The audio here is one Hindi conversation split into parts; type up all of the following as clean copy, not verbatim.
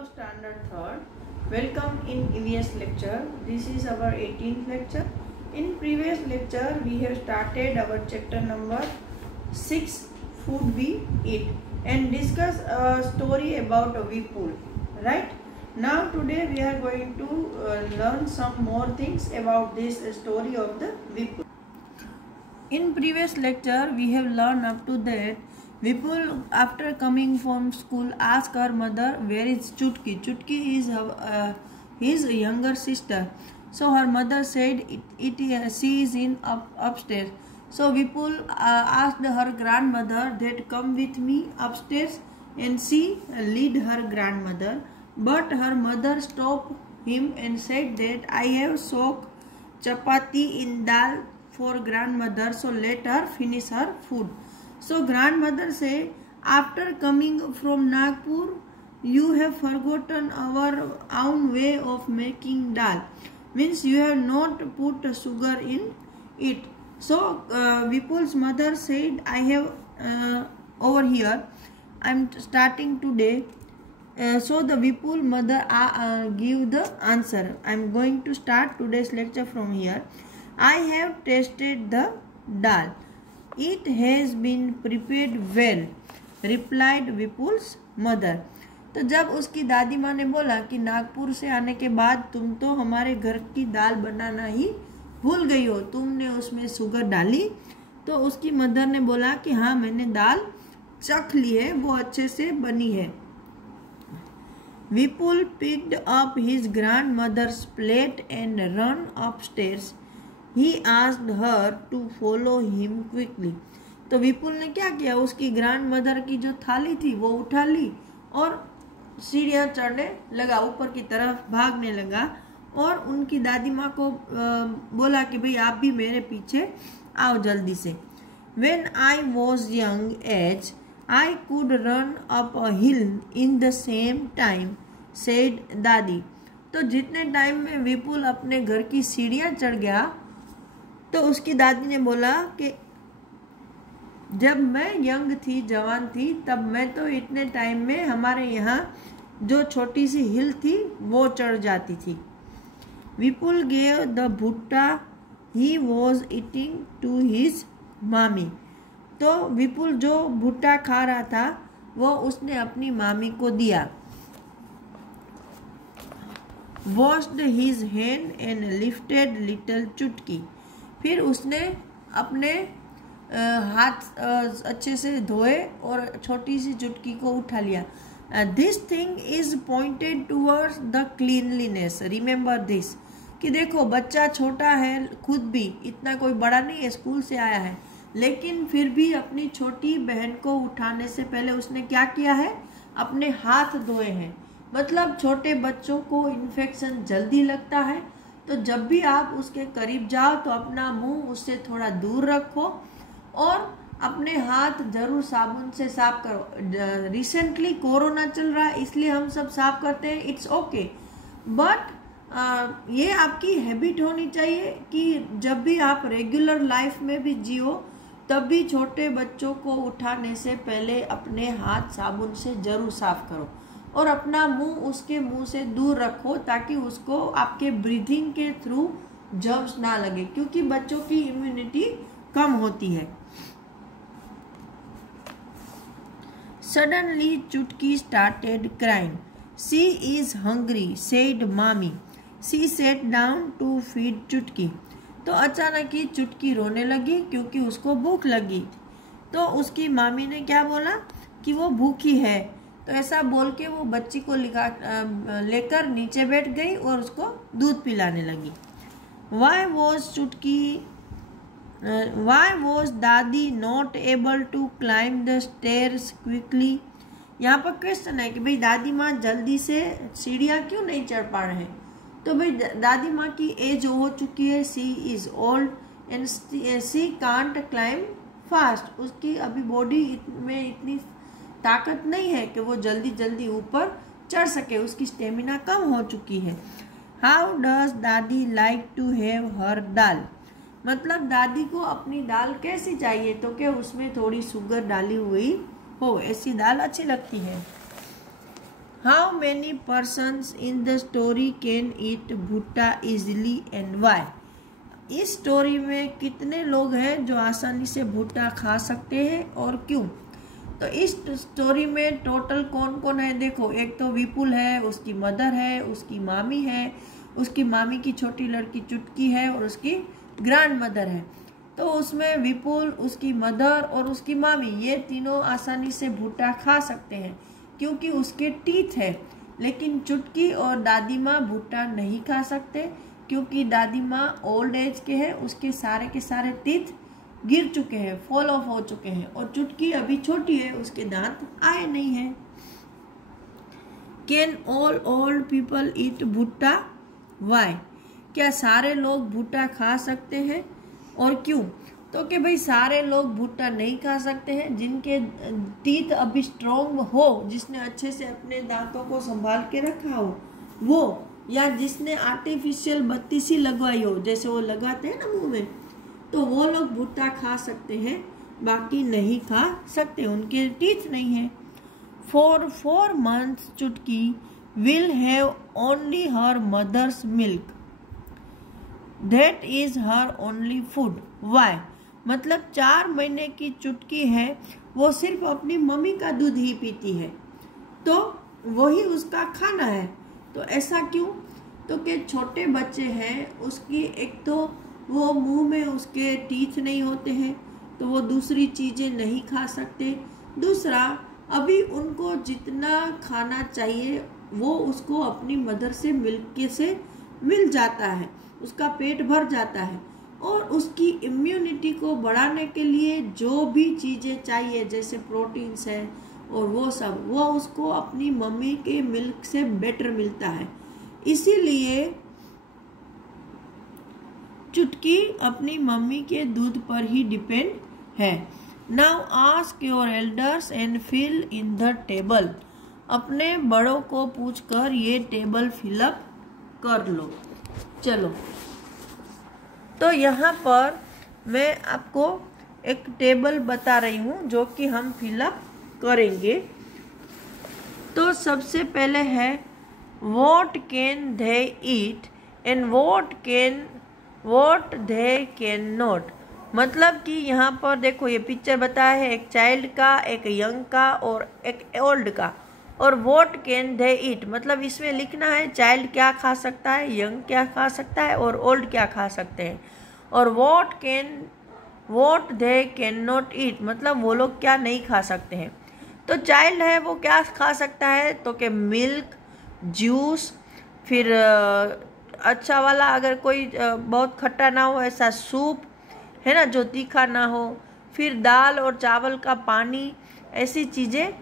Hello Standard 3rd. Welcome in EVS lecture. This is our 18th lecture. In previous lecture we have started our chapter number 6 food we eat and discuss a story about Vipul. Right? Now today we are going to learn some more things about this story of the Vipul. In previous lecture we have learned up to that Vipul, after coming from school, asked her mother, "Where is Chutki?" Chutki is his younger sister. So her mother said, she is in upstairs. So Vipul asked her grandmother that come with me upstairs, and she lead her grandmother. But her mother stopped him and said that I have soaked chapati in dal for grandmother, so let her finish her food. So grandmother say, after coming from Nagpur, you have forgotten our own way of making dal. Means you have not put sugar in it. So Vipul's mother said, I have over here, I am starting today. So the Vipul mother give the answer. I am going to start today's lecture from here. I have tasted the dal. It has been prepared well, replied Vipul's mother. तो जब उसकी दादी माँ ने बोला कि नागपुर से आने के बाद तुम तो हमारे घर की दाल बनाना ही भूल गई हो, तुमने उसमें शुगर डाली, तो उसकी मदर ने बोला कि हाँ मैंने दाल चख ली है, वो अच्छे से बनी है. Vipul picked up his grandmother's plate and ran upstairs. He asked her to follow him quickly. तो विपुल ने क्या किया, उसकी ग्रैंड मदर की जो थाली थी वो उठा ली और सीढ़ियाँ चढ़ने लगा, ऊपर की तरफ भागने लगा और उनकी दादी माँ को बोला कि भाई आप भी मेरे पीछे आओ जल्दी से. When I was young age, I could run up a hill in the same time, said दादी. तो जितने टाइम में विपुल अपने घर की सीढ़ियाँ चढ़ गया तो उसकी दादी ने बोला कि जब मैं यंग थी, जवान थी, तब मैं तो इतने टाइम में हमारे यहाँ जो छोटी सी हिल थी वो चढ़ जाती थी. विपुल gave the bhutta he was eating to his mami. तो विपुल जो भुट्टा खा रहा था वो उसने अपनी मामी को दिया. Washed his hand and lifted little चुटकी. फिर उसने अपने हाथ अच्छे से धोए और छोटी सी चुटकी को उठा लिया. This thing is pointed towards the cleanliness. Remember this, कि देखो बच्चा छोटा है, खुद भी इतना कोई बड़ा नहीं है, स्कूल से आया है, लेकिन फिर भी अपनी छोटी बहन को उठाने से पहले उसने क्या किया है, अपने हाथ धोए हैं. मतलब छोटे बच्चों को इन्फेक्शन जल्दी लगता है, तो जब भी आप उसके करीब जाओ तो अपना मुंह उससे थोड़ा दूर रखो और अपने हाथ जरूर साबुन से साफ करो. रिसेंटली कोरोना चल रहा है इसलिए हम सब साफ करते हैं, इट्स ओके, बट ये आपकी हैबिट होनी चाहिए कि जब भी आप रेगुलर लाइफ में भी जियो तब भी छोटे बच्चों को उठाने से पहले अपने हाथ साबुन से जरूर साफ करो और अपना मुंह उसके मुंह से दूर रखो ताकि उसको आपके ब्रीथिंग के थ्रू जर्म्स ना लगे, क्योंकि बच्चों की इम्यूनिटी कम होती है. Suddenly Chutki started crying. She is hungry, said Mami. She sat down to feed Chutki. तो अचानक ही चुटकी रोने लगी क्योंकि उसको भूख लगी. तो उसकी मामी ने क्या बोला कि वो भूखी है. तो ऐसा बोल के वो बच्ची को लेकर नीचे बैठ गई और उसको दूध पिलाने लगी. Why was दादी not able to climb the stairs quickly? यहाँ पर क्वेश्चन है कि भाई दादी माँ जल्दी से सीढ़ियाँ क्यों नहीं चढ़ पा रहे हैं. तो भाई दादी माँ की एज हो चुकी है, she is old and she can't climb fast. उसकी अभी बॉडी में इतनी ताकत नहीं है कि वो जल्दी जल्दी ऊपर चढ़ सके, उसकी स्टेमिना कम हो चुकी है. हाउ डज दादी लाइक टू हैव हर दाल. मतलब दादी को अपनी दाल कैसी चाहिए, तो क्या उसमें थोड़ी शुगर डाली हुई हो, ऐसी दाल अच्छी लगती है. How many persons in the story can eat भुट्टा इजिली एंड वाई? इस स्टोरी में कितने लोग हैं जो आसानी से भुट्टा खा सकते हैं और क्यों? तो इस स्टोरी में टोटल कौन कौन है देखो, एक तो विपुल है, उसकी मदर है, उसकी मामी है, उसकी मामी की छोटी लड़की चुटकी है और उसकी ग्रैंड मदर है। तो उसमें विपुल, उसकी मदर और उसकी मामी ये तीनों आसानी से भुट्टा खा सकते हैं क्योंकि उसके टीथ है। लेकिन चुटकी और दादी माँ भुट्टा नहीं खा सकते क्योंकि दादी माँ ओल्ड एज के हैं, उसके सारे के सारे टीथ गिर चुके हैं, फॉल ऑफ हो चुके हैं, और चुटकी अभी छोटी है, उसके दांत आए नहीं हैं। Can all old people eat भुट्टा? वाई? क्या सारे लोग भुट्टा खा सकते हैं और क्यों? तो कि भाई सारे लोग भुट्टा नहीं खा सकते हैं जिनके टीथ अभी स्ट्रॉन्ग हो, जिसने अच्छे से अपने दांतों को संभाल के रखा हो वो, या जिसने आर्टिफिशियल बत्ती सी लगवाई हो, जैसे वो लगाते हैं ना मुंह में, तो वो लोग भुट्टा खा सकते हैं, बाकी नहीं खा सकते, उनके टीथ नहीं है। For 4 months Chutki will have only her mother's milk, that is her only food. Why? मतलब 4 महीने की चुटकी है, वो सिर्फ अपनी मम्मी का दूध ही पीती है, तो वही उसका खाना है। तो ऐसा क्यों? तो कि छोटे बच्चे हैं, उसकी एक तो वो मुंह में उसके टीथ नहीं होते हैं, तो वो दूसरी चीज़ें नहीं खा सकते। दूसरा, अभी उनको जितना खाना चाहिए वो उसको अपनी मदर से मिल्क से मिल जाता है, उसका पेट भर जाता है। और उसकी इम्यूनिटी को बढ़ाने के लिए जो भी चीज़ें चाहिए, जैसे प्रोटीन्स है और वो सब, वो उसको अपनी मम्मी के मिल्क से बेटर मिलता है। इसीलिए चुटकी अपनी मम्मी के दूध पर ही डिपेंड है। Now ask your elders and fill in the table. अपने बड़ों को पूछकर ये टेबल फिलअप कर लो। चलो, तो यहाँ पर मैं आपको एक टेबल बता रही हूँ जो कि हम फिलअप करेंगे। तो सबसे पहले है what can they eat and what they can not. मतलब कि यहाँ पर देखो ये पिक्चर बताया है एक चाइल्ड का, एक यंग का और एक ओल्ड का। और व्हाट कैन दे ईट मतलब इसमें लिखना है चाइल्ड क्या खा सकता है, यंग क्या खा सकता है और ओल्ड क्या खा सकते हैं। और what they can not eat मतलब वो लोग क्या नहीं खा सकते हैं। तो चाइल्ड है वो क्या खा सकता है, तो कि मिल्क, जूस, फिर अच्छा वाला अगर कोई बहुत खट्टा ना हो ऐसा सूप है ना जो तीखा ना हो, फिर दाल और चावल का पानी, ऐसी चीज़ें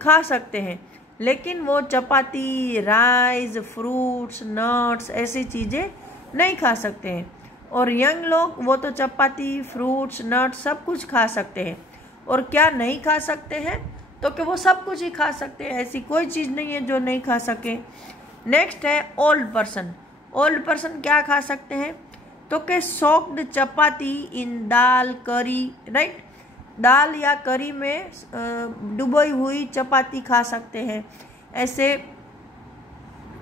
खा सकते हैं। लेकिन वो चपाती, राइस, फ्रूट्स, नट्स ऐसी चीज़ें नहीं खा सकते हैं। और यंग लोग वो तो चपाती, फ्रूट्स, नट्स सब कुछ खा सकते हैं। और क्या नहीं खा सकते हैं, तो कि वो सब कुछ ही खा सकते हैं, ऐसी कोई चीज़ नहीं है जो नहीं खा सके। नेक्स्ट है ओल्ड पर्सन। ओल्ड पर्सन क्या खा सकते हैं, तो कि सोक्ड चपाती इन दाल, करी, राइट, दाल या करी में डुबोई हुई चपाती खा सकते हैं। ऐसे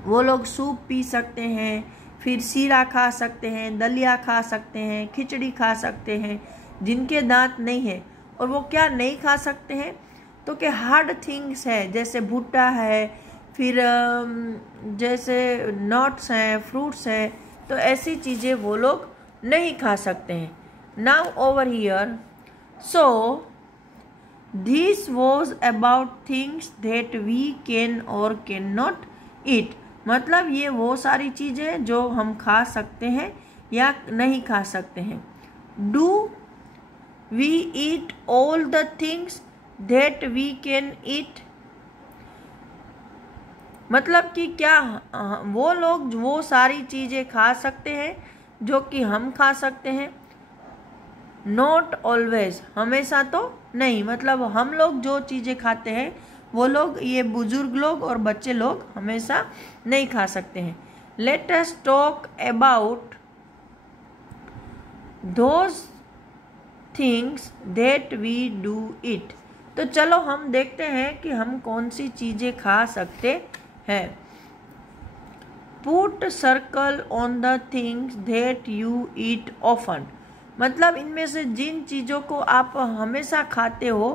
वो लोग सूप पी सकते हैं, फिर सीरा खा सकते हैं, दलिया खा सकते हैं, खिचड़ी खा सकते हैं, जिनके दांत नहीं है। और वो क्या नहीं खा सकते हैं, तो कि हार्ड थिंग्स है, जैसे भुट्टा है, फिर जैसे नट्स हैं, फ्रूट्स हैं, तो ऐसी चीज़ें वो लोग नहीं खा सकते हैं। Now over here, so this was about things that we can और कैन नॉट ईट। मतलब ये वो सारी चीज़ें जो हम खा सकते हैं या नहीं खा सकते हैं। Do we eat all the things that we can eat मतलब कि क्या वो लोग वो सारी चीज़ें खा सकते हैं जो कि हम खा सकते हैं। नॉट ऑलवेज हमेशा तो नहीं, मतलब हम लोग जो चीज़ें खाते हैं वो लोग, ये बुजुर्ग लोग और बच्चे लोग हमेशा नहीं खा सकते हैं। Let us talk about those things that we do it. तो चलो हम देखते हैं कि हम कौन सी चीज़ें खा सकते हैं। Put circle on the things that you eat often, मतलब इनमें से जिन चीज़ों को आप हमेशा खाते हो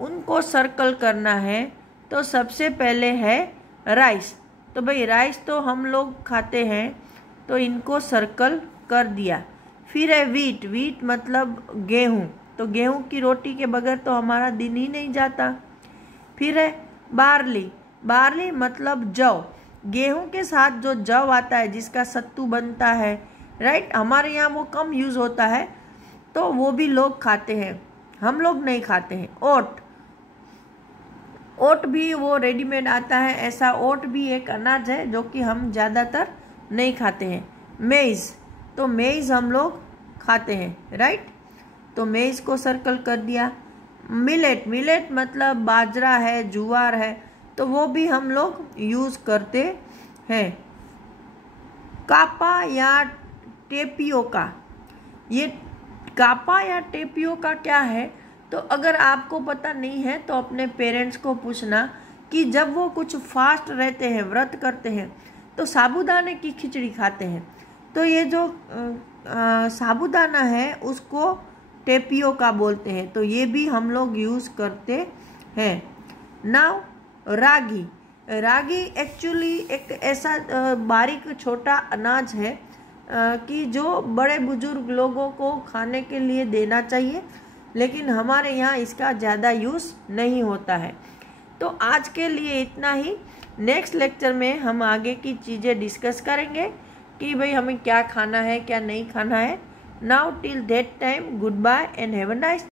उनको सर्कल करना है। तो सबसे पहले है राइस। तो भाई राइस तो हम लोग खाते हैं, तो इनको सर्कल कर दिया। फिर है वीट। वीट मतलब गेहूँ, तो गेहूँ की रोटी के बगैर तो हमारा दिन ही नहीं जाता। फिर है बार्ली। बार्ली मतलब जौ। गेहूँ के साथ जो जौ आता है जिसका सत्तू बनता है, राइट, हमारे यहाँ वो कम यूज़ होता है, तो वो भी लोग खाते हैं, हम लोग नहीं खाते हैं। ओट। ओट भी वो रेडीमेड आता है, ऐसा ओट भी एक अनाज है जो कि हम ज़्यादातर नहीं खाते हैं। मेज़। तो मेज़ हम लोग खाते हैं, राइट, तो मेज़ को सर्कल कर दिया। मिलेट। मिलेट मतलब बाजरा है, ज्वार है, तो वो भी हम लोग यूज़ करते हैं। कापा या टेपियोका। ये कापा या टेपियोका क्या है, तो अगर आपको पता नहीं है तो अपने पेरेंट्स को पूछना कि जब वो कुछ फास्ट रहते हैं, व्रत करते हैं, तो साबूदाने की खिचड़ी खाते हैं। तो ये जो साबूदाना है उसको टेपियोका बोलते हैं, तो ये भी हम लोग यूज़ करते हैं। नाउ रागी। रागी एक्चुअली एक ऐसा बारीक छोटा अनाज है कि जो बड़े बुजुर्ग लोगों को खाने के लिए देना चाहिए, लेकिन हमारे यहाँ इसका ज़्यादा यूज़ नहीं होता है। तो आज के लिए इतना ही। नेक्स्ट लेक्चर में हम आगे की चीज़ें डिस्कस करेंगे कि भाई हमें क्या खाना है, क्या नहीं खाना है। Now till that time, goodbye and have a nice